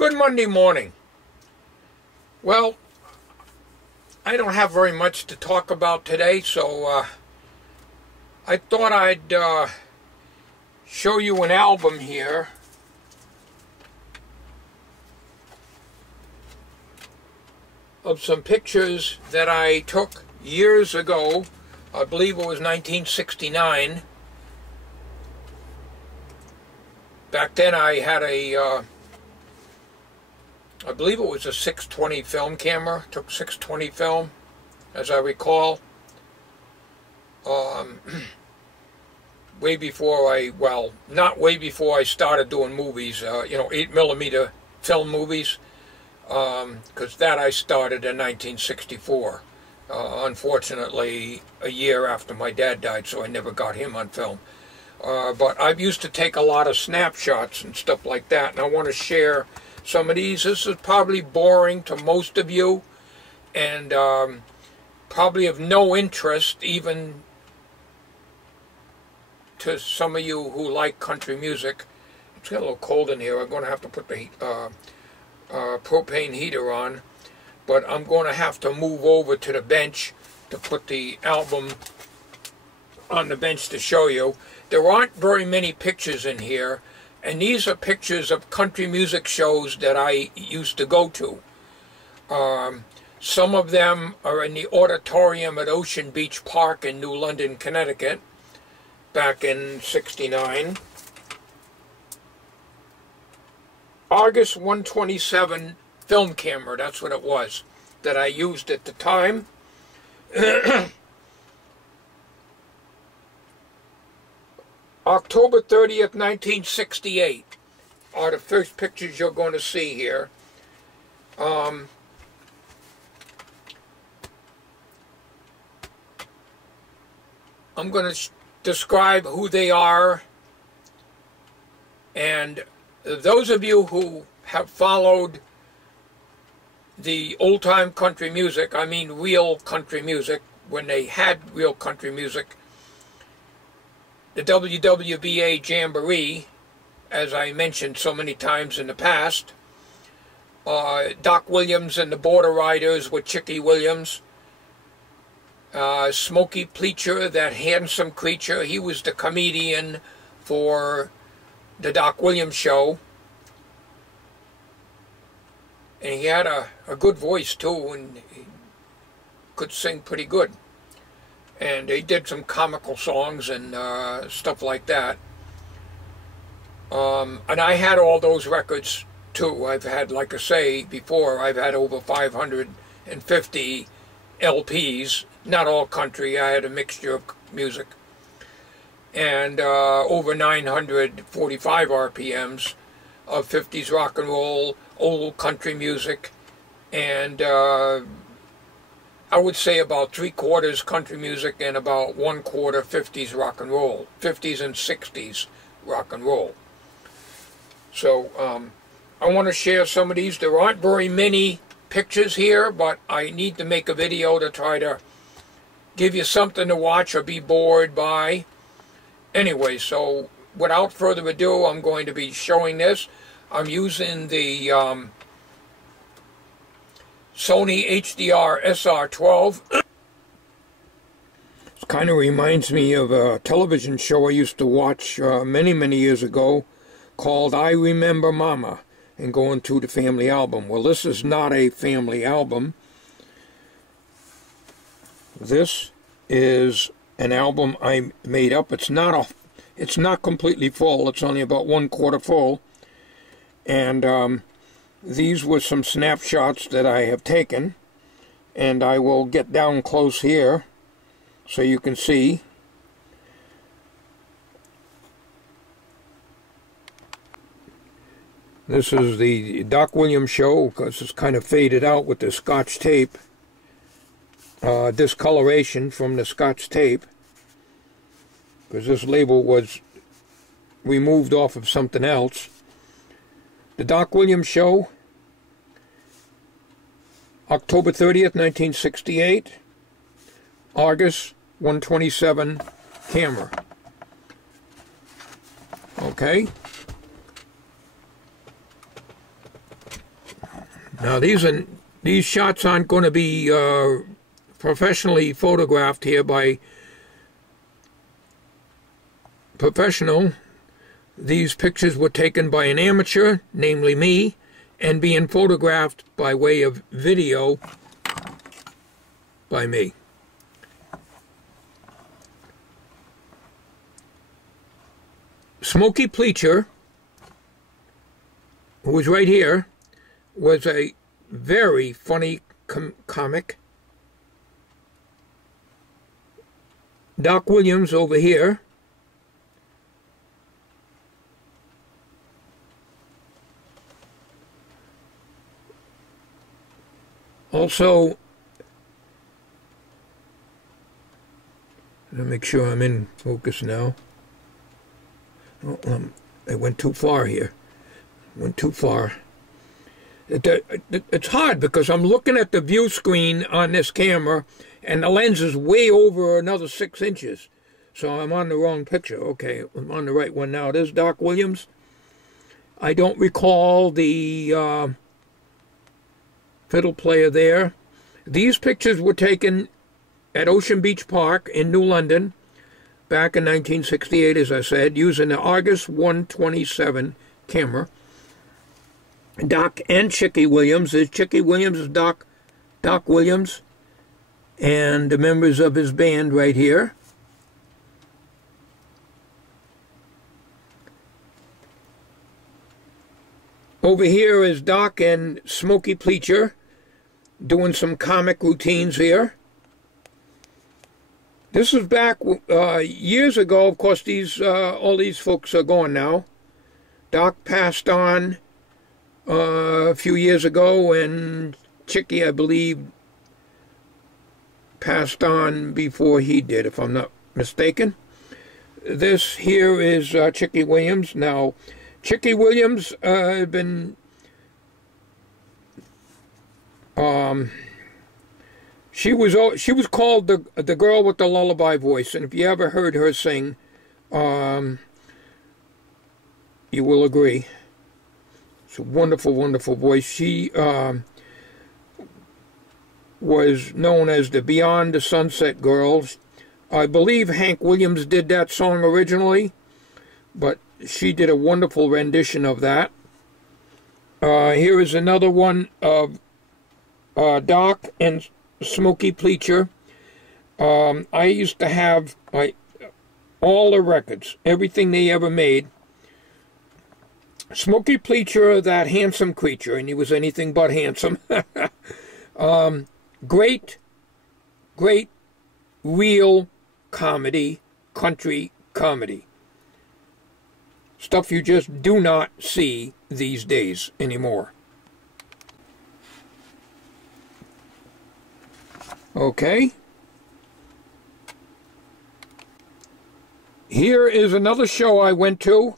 Good Monday morning. Well, I don't have very much to talk about today, so I thought I'd show you an album here of some pictures that I took years ago. I believe it was 1969. Back then I had I believe it was a 620 film camera. Took 620 film, as I recall. Way before not way before I started doing movies, 8mm film movies, because that I started in 1964. Unfortunately, a year after my dad died, so I never got him on film. But I used to take a lot of snapshots and stuff like that, and I want to share some of these. This is probably boring to most of you, and probably of no interest even to some of you who like country music. It's got a little cold in here. I'm going to have to put the propane heater on, but I'm going to have to move over to the bench to put the album on the bench to show you. There aren't very many pictures in here, and these are pictures of country music shows that I used to go to. Some of them are in the auditorium at Ocean Beach Park in New London, Connecticut, back in '69. August 127 film camera, that's what it was, that I used at the time. October 30th, 1968 are the first pictures you're going to see here. I'm going to describe who they are, and those of you who have followed the old-time country music, I mean real country music, when they had real country music, the WWBA Jamboree, as I mentioned so many times in the past, Doc Williams and the Border Riders with Chicky Williams, Smokey Pleacher, that handsome creature, he was the comedian for the Doc Williams show, and he had a good voice too, and he could sing pretty good. And they did some comical songs and stuff like that. And I had all those records too. I've had, like I say before, I've had over 550 LPs. Not all country, I had a mixture of music. And over 945 RPMs of 50s rock and roll, old country music, and I would say about 3/4 country music and about 1/4 50s rock and roll, 50s and 60s rock and roll. So I want to share some of these. There aren't very many pictures here, but I need to make a video to try to give you something to watch or be bored by. Anyway, so without further ado, I'm going to be showing this. I'm using the Sony HDR SR12. It kind of reminds me of a television show I used to watch many years ago called I Remember Mama, and going through the family album. Well, this is not a family album. This is an album I made up. It's not completely full. It's only about 1/4 full. And these were some snapshots that I have taken, and I will get down close here so you can see. This is the Doc Williams show, because it's kind of faded out with the Scotch tape, discoloration from the Scotch tape, because this label was removed off of something else. The Doc Williams show, October 30th, 1968, August 127 camera. Okay. Now these shots aren't going to be professionally photographed here by professional. These pictures were taken by an amateur, namely me, and being photographed by way of video by me. Smokey Pleacher, who was right here, was a very funny comic. Doc Williams over here. Also, let me make sure I'm in focus now. Oh, I went too far here. Went too far. It's hard because I'm looking at the view screen on this camera and the lens is way over another 6 inches. So I'm on the wrong picture. Okay, I'm on the right one now. There's Doc Williams. I don't recall the fiddle player there. These pictures were taken at Ocean Beach Park in New London back in 1968, as I said, using the August 127 camera. Doc and Chicky Williams. There's Chicky Williams, is Doc Williams, and the members of his band right here. Over here is Doc and Smokey Pleacher doing some comic routines here. This was back years ago. Of course, all these folks are gone now. Doc passed on a few years ago, and Chicky, I believe, passed on before he did, if I'm not mistaken. This here is Chicky Williams. Now, Chicky Williams had been she was called the girl with the lullaby voice, and if you ever heard her sing, you will agree. It's a wonderful, wonderful voice. She was known as the Beyond the Sunset Girls. I believe Hank Williams did that song originally, but she did a wonderful rendition of that. Here is another one of Doc and Smokey Pleacher. I used to have all the records, everything they ever made. Smokey Pleacher, that handsome creature, and he was anything but handsome. Great, real comedy, country comedy. Stuff you just do not see these days anymore. Okay. Here is another show I went to.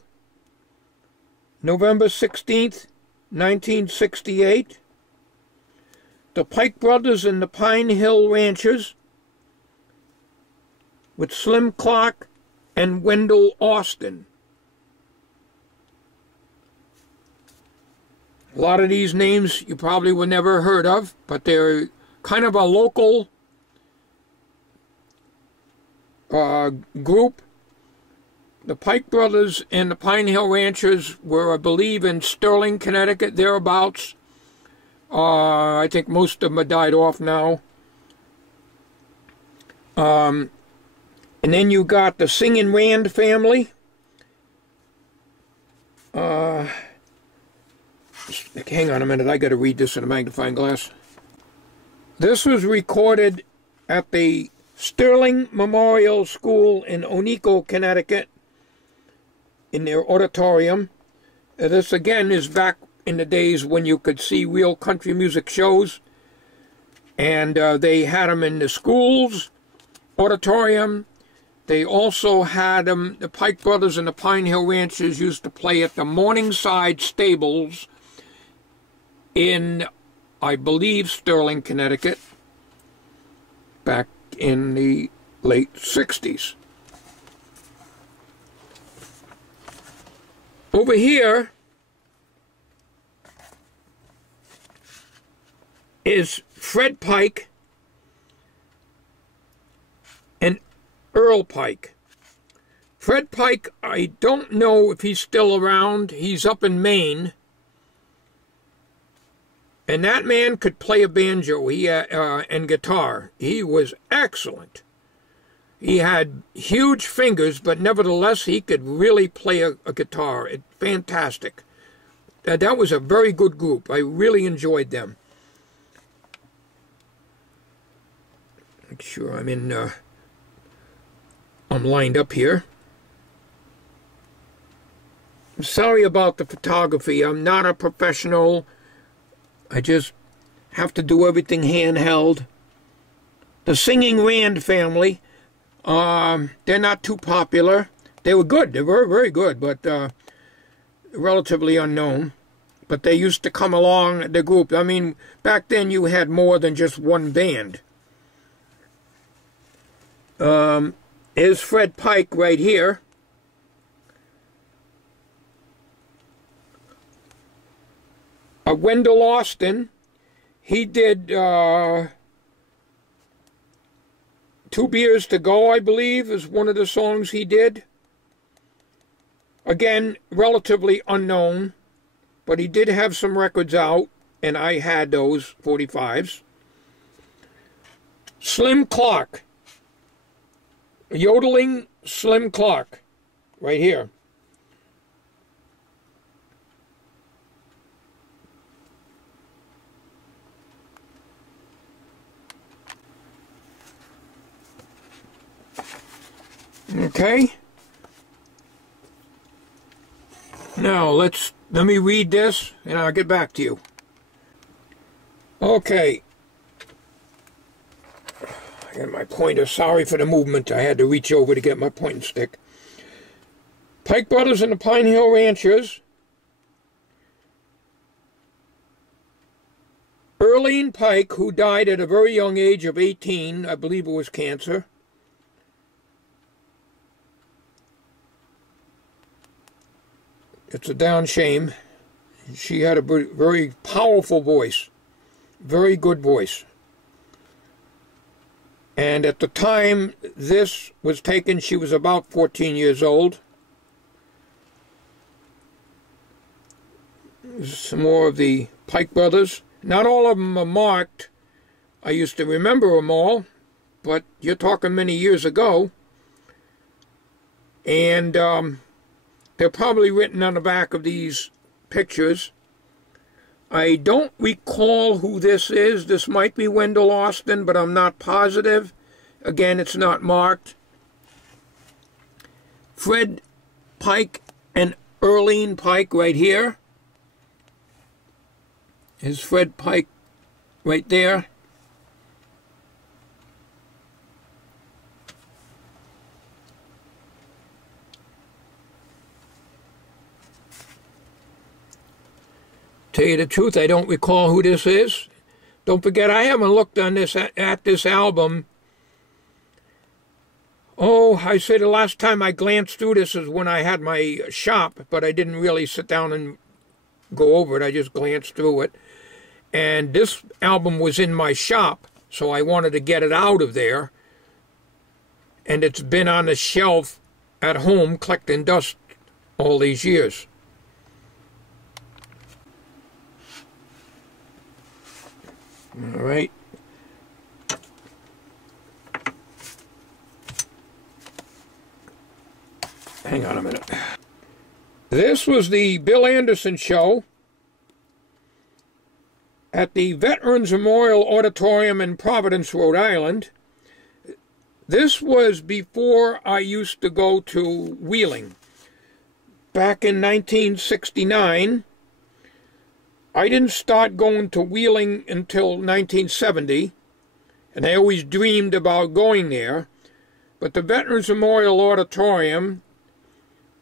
November 16th, 1968. The Pike Brothers and the Pine Hill Ranchers with Slim Clark and Wendell Austin. A lot of these names you probably would never heard of, but they're kind of a local group. The Pike Brothers and the Pine Hill Ranchers were, I believe, in Sterling, Connecticut, thereabouts. I think most of them have died off now. And then you got the Singin' Rand family. Hang on a minute, I got to read this in a magnifying glass. This was recorded at the Sterling Memorial School in Oneko, Connecticut, in their auditorium. This again is back in the days when you could see real country music shows, and they had them in the schools auditorium. They also had them, the Pike Brothers and the Pine Hill Ranchers used to play at the Morningside Stables in, I believe, Sterling, Connecticut, back in the late 60s. Over here is Fred Pike and Earl Pike. Fred Pike, I don't know if he's still around. He's up in Maine. And that man could play a banjo and guitar. He was excellent. He had huge fingers, but nevertheless, he could really play a guitar. Fantastic. That was a very good group. I really enjoyed them. Make sure I'm lined up here. I'm sorry about the photography. I'm not a professional. I just have to do everything handheld. The Singing Rand family, they're not too popular. They were good. They were very good, but relatively unknown. But they used to come along, the group. I mean, back then you had more than just one band. Here's Fred Pike right here. Wendell Austin, he did 2 Beers to Go, I believe, is one of the songs he did. Again, relatively unknown, but he did have some records out, and I had those 45s. Slim Clark, yodeling Slim Clark, right here. Okay. Now let me read this and I'll get back to you. Okay. I got my pointer. Sorry for the movement. I had to reach over to get my pointing stick. Pike Brothers and the Pine Hill Ranchers. Earlene Pike, who died at a very young age of 18, I believe it was cancer. It's a down shame. She had a very powerful voice. Very good voice. And at the time this was taken, she was about 14 years old. Some more of the Pike Brothers. Not all of them are marked. I used to remember them all, but you're talking many years ago. And they're probably written on the back of these pictures. I don't recall who this is. This might be Wendell Austin, but I'm not positive. Again, it's not marked. Fred Pike and Earlene Pike right here. Is Fred Pike right there. Tell you the truth, I don't recall who this is. Don't forget, I haven't looked on this at this album. Oh, I say the last time I glanced through this is when I had my shop, but I didn't really sit down and go over it. I just glanced through it. And this album was in my shop, so I wanted to get it out of there. And it's been on the shelf at home collecting dust all these years. All right. Hang on a minute. This was the Bill Anderson show at the Veterans Memorial Auditorium in Providence, Rhode Island. This was before I used to go to Wheeling. Back in 1969, I didn't start going to Wheeling until 1970, and I always dreamed about going there. But the Veterans Memorial Auditorium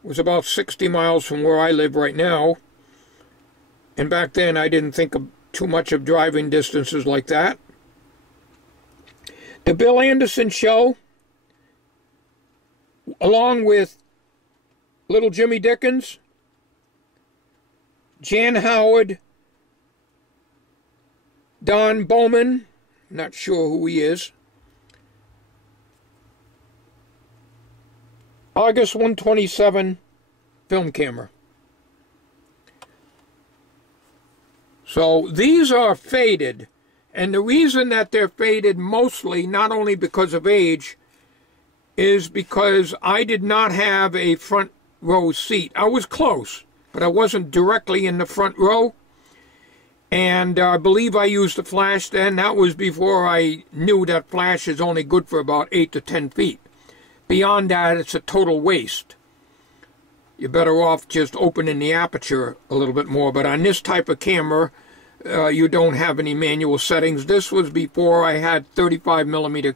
was about 60 miles from where I live right now, and back then I didn't think too much of driving distances like that. The Bill Anderson show, along with Little Jimmy Dickens, Jan Howard, Don Bowman, not sure who he is. August 127 film camera. So these are faded, and the reason that they're faded mostly, not only because of age, is because I did not have a front row seat. I was close, but I wasn't directly in the front row, and I believe I used a flash then. That was before I knew that flash is only good for about 8 to 10 feet. Beyond that, it's a total waste. You're better off just opening the aperture a little bit more. But on this type of camera, you don't have any manual settings. This was before I had 35 millimeter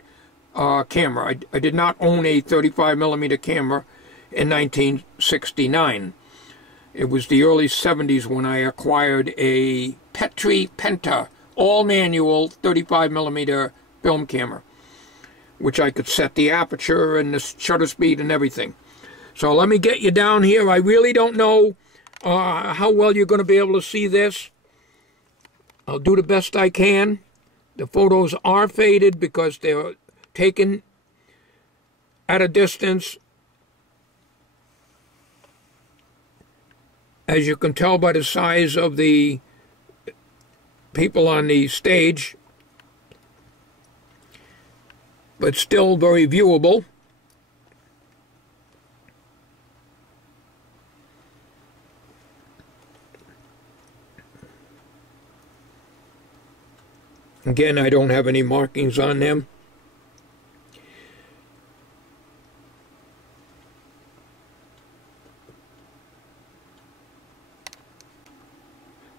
camera. I did not own a 35 millimeter camera in 1969. It was the early 70s when I acquired a Petri Penta, all manual 35 millimeter film camera, which I could set the aperture and the shutter speed and everything. So let me get you down here. I really don't know how well you're going to be able to see this. I'll do the best I can. The photos are faded because they're taken at a distance. As you can tell by the size of the people on the stage, but still very viewable. Again, I don't have any markings on them.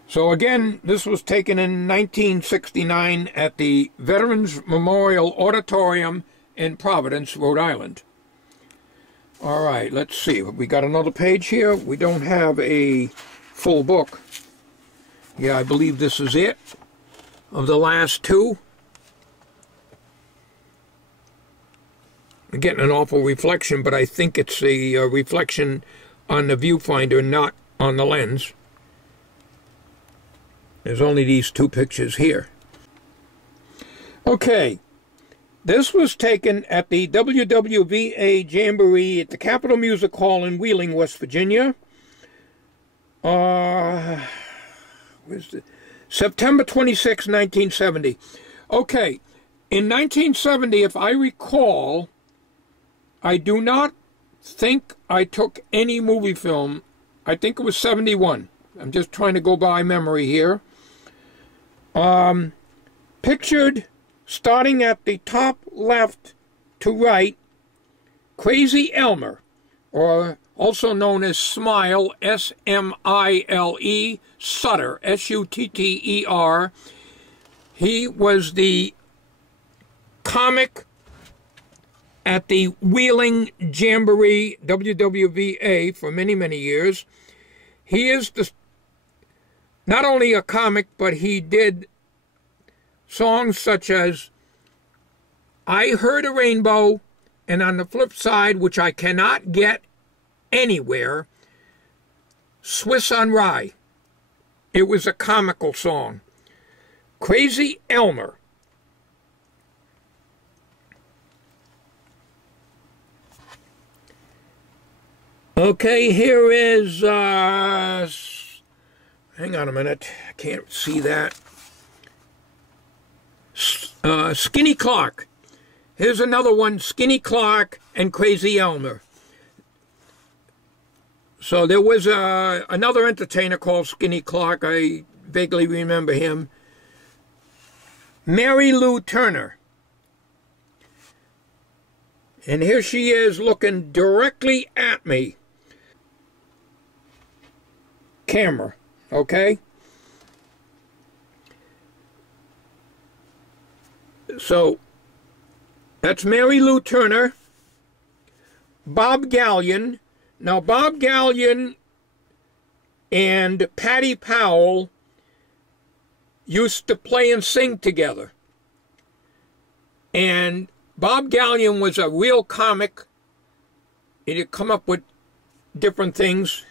So again, this was taken in 1969 at the Veterans Memorial Auditorium in Providence, Rhode Island. All right, let's see. We got another page here. We don't have a full book. Yeah, I believe this is it. Of the last two. I'm getting an awful reflection, but I think it's a reflection on the viewfinder, not on the lens. There's only these two pictures here. Okay, this was taken at the WWVA Jamboree at the Capitol Music Hall in Wheeling, West Virginia. Where's the... September 26, 1970. Okay, in 1970, if I recall, I do not think I took any movie film. I think it was 71. I'm just trying to go by memory here. Pictured, starting at the top left to right, Crazy Elmer, or also known as Smile, S-M-I-L-E, Sutter, S-U-T-T-E-R. He was the comic at the Wheeling Jamboree, WWVA, for many, many years. He is not only a comic, but he did songs such as I Heard a Rainbow, and on the flip side, which I cannot get anywhere, Swiss on Rye. It was a comical song. Crazy Elmer. Okay, here is, hang on a minute, I can't see that. Skinny Clark. Here's another one, Skinny Clark and Crazy Elmer. So there was another entertainer called Skinny Clark. I vaguely remember him. Mary Lou Turner. And here she is looking directly at me. Camera, okay? So that's Mary Lou Turner. Bob Gallion. Now, Bob Gallion and Patty Powell used to play and sing together. And Bob Gallion was a real comic. He'd come up with different things.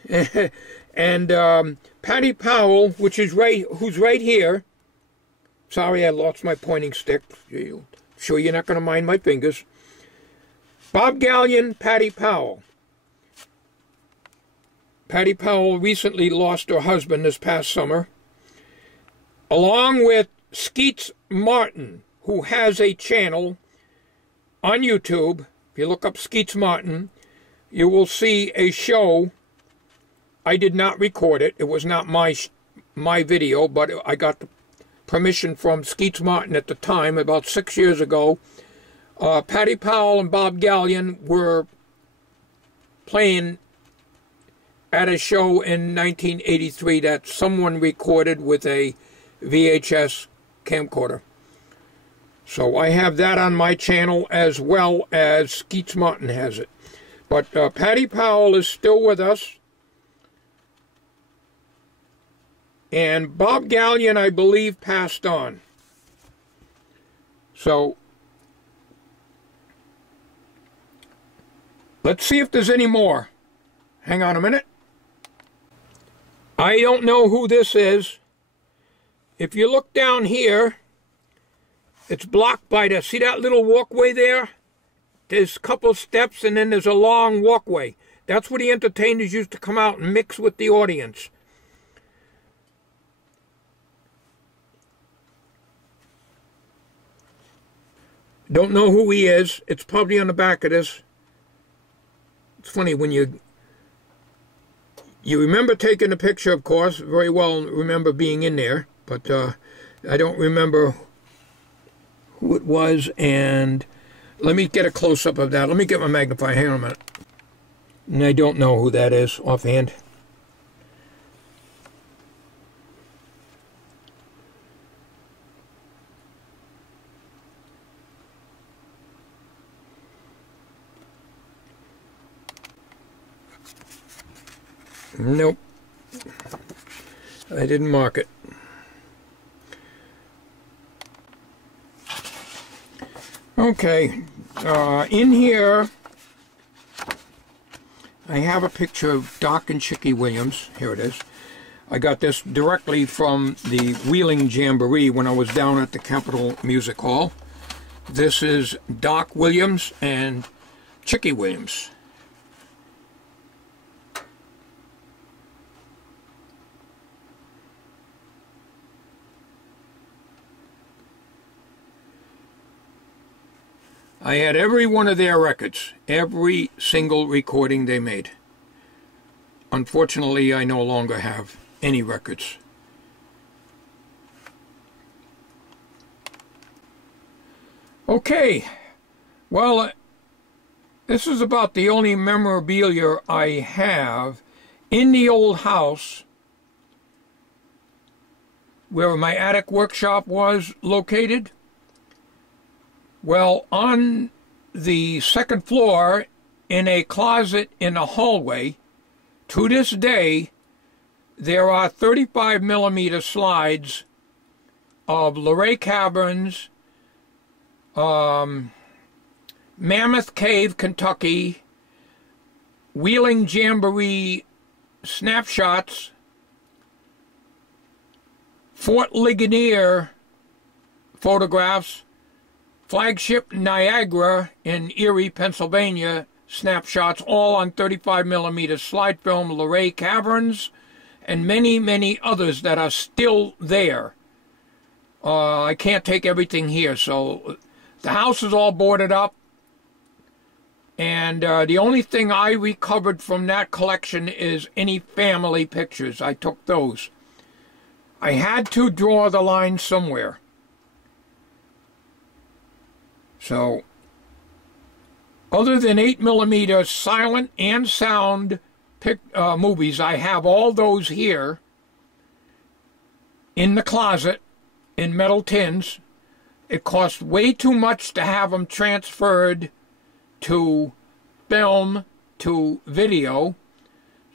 And Patty Powell, who's right here, Sorry, I lost my pointing stick. Sure you're not going to mind my fingers. Bob Gallion, Patty Powell. Patty Powell recently lost her husband this past summer, along with Skeets Martin, who has a channel on YouTube. If you look up Skeets Martin, you will see a show. I did not record it. It was not my video, but I got the permission from Skeets Martin at the time, about 6 years ago. Patty Powell and Bob Gallion were playing at a show in 1983 that someone recorded with a VHS camcorder. So I have that on my channel as well as Skeets Martin has it. But Patty Powell is still with us. And Bob Gallion, I believe, passed on. So let's see if there's any more. Hang on a minute. I don't know who this is. If you look down here, it's blocked by the, see that little walkway there? There's a couple steps and then there's a long walkway. That's where the entertainers used to come out and mix with the audience. Don't know who he is. It's probably on the back of this. It's funny when you remember taking the picture, of course. Very well remember being in there, but I don't remember who it was. And let me get a close-up of that. Let me get my magnifier. Hang on a minute. And I don't know who that is offhand. Nope. I didn't mark it. Okay. In here, I have a picture of Doc and Chicky Williams. Here it is. I got this directly from the Wheeling Jamboree when I was down at the Capitol Music Hall. This is Doc Williams and Chicky Williams. I had every one of their records, every single recording they made. Unfortunately, I no longer have any records. Okay, well, this is about the only memorabilia I have in the old house where my attic workshop was located. Well, on the second floor, in a closet in a hallway, to this day, there are 35mm slides of Luray Caverns, Mammoth Cave, Kentucky, Wheeling Jamboree snapshots, Fort Ligonier photographs, Flagship Niagara in Erie, Pennsylvania, snapshots, all on 35mm slide film, Luray Caverns, and many, many others that are still there. I can't take everything here, so the house is all boarded up, and the only thing I recovered from that collection is any family pictures. I took those. I had to draw the line somewhere. So, other than 8mm silent and sound movies, I have all those here in the closet in metal tins. It cost way too much to have them transferred to film, to video.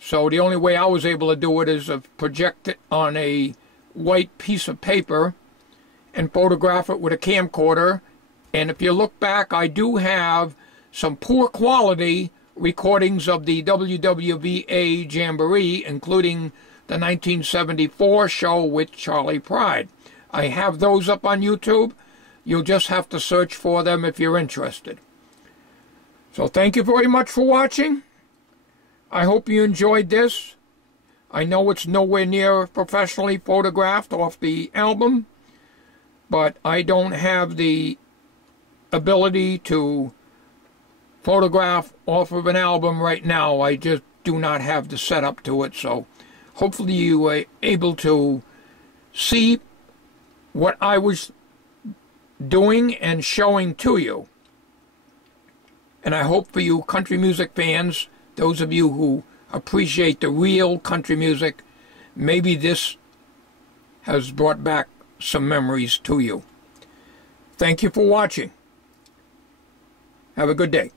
So the only way I was able to do it is to project it on a white piece of paper and photograph it with a camcorder. And if you look back, I do have some poor quality recordings of the WWVA Jamboree, including the 1974 show with Charlie Pride. I have those up on YouTube. You'll just have to search for them if you're interested. So thank you very much for watching. I hope you enjoyed this. I know it's nowhere near professionally photographed off the album, but I don't have the ability to photograph off of an album right now. I just do not have the setup to it, so hopefully you were able to see what I was doing and showing to you. And I hope for you country music fans, those of you who appreciate the real country music, maybe this has brought back some memories to you. Thank you for watching. Have a good day.